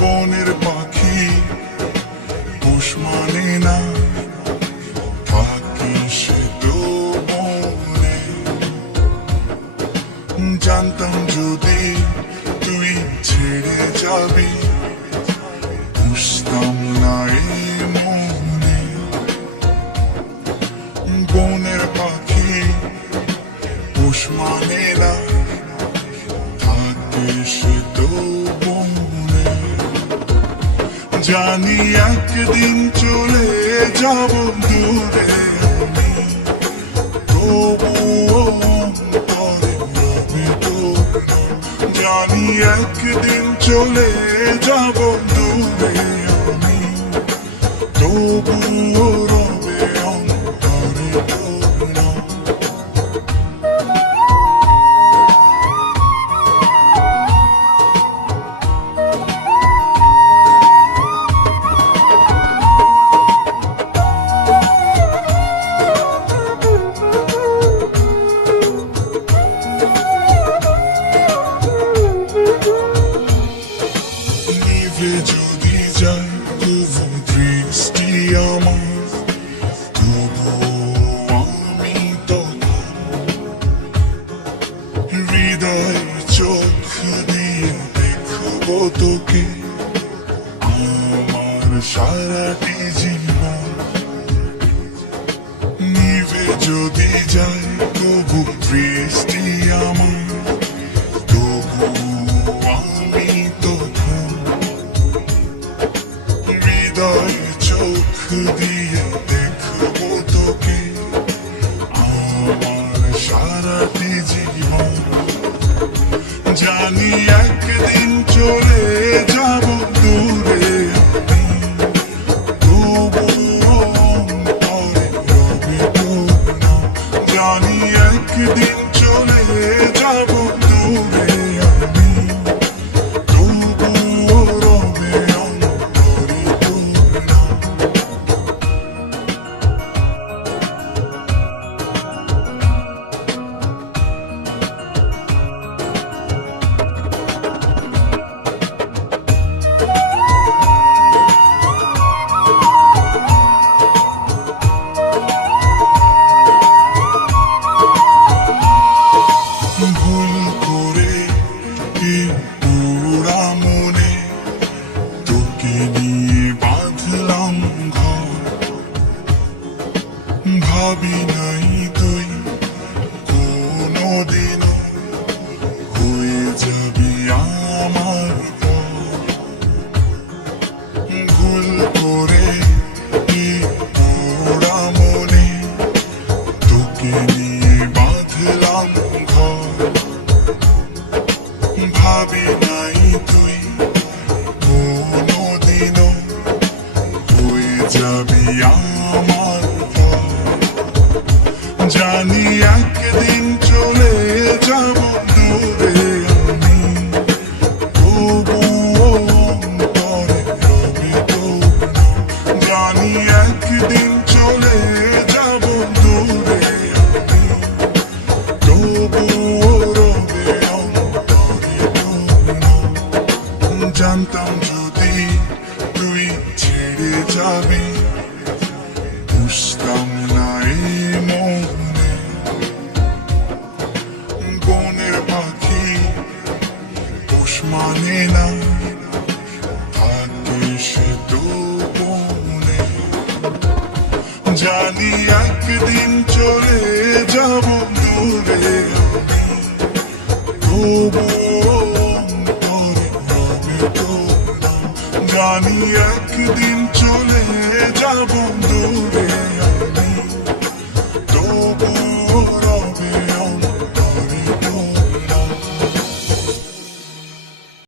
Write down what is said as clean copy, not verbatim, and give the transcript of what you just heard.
বনের পাখি পোষ মানে না, থাকি সে তো বনে। জানতাম যদি তুই ছেড়ে যাবি, বুঝতাম না এ মনে। বনের পাখি পোষ মানে না, থাকে সে তো বনে। জানি একদিন চলে যাব দূরে আমি, তবুও অন্তরে রবে তোর নাম। জানি একদিন চলে যাব দূরে আমি, তবুও রবে অন্তরে তোর নাম। যদি যায় তবু দৃষ্টি আমার, তবু আমি তখন হৃদয় চোখ দিয়ে দেখবো তোকে আমার সারাটি জীবন। নিভে যদি যায় তবু দৃষ্টি আমার, তবু আমি তখন হৃদয় চোখ দিয়ে দেখবো তোকে আমার সারাটি জীবন। জানি একদিন চলে যাব দূরে আমি, তবুও অন্তরে রবে তোর নাম। জানি একদিন চলে যাব দূরে আমি, তবুও রবে অন্তরে তোর নাম। ভুল করে কি পুরা মনে তোকে নিয়ে বাঁধলাম ঘর। ভাবি নাই তুই কোনোদিনও হয়ে যাবি আমার পর। ভুল করে কি পুরা মনে তোকে নিয়ে বাঁধলাম ঘর। ভাবি নাই তুই কোনোদিনও হয়ে যাবি আমার পর। জানি একদিন চলে যাব দূরে আমি, তবুও অন্তরে রবে তোর নাম। জানি একদিন চলে যাব দূরে আমি, তবুও রবে অন্তরে তোর নাম। জানতাম যদি তুই ছেড়ে যাবি, বুঝতাম না এ মনে। বনের পাখি পোষ মানে না, থাকে সে তো বনে। জানি একদিন চলে যাব দূরে আমি, তবুও অন্তরে রবে তোর নাম। জানি একদিন চলে যাব দূরে আমি, তবু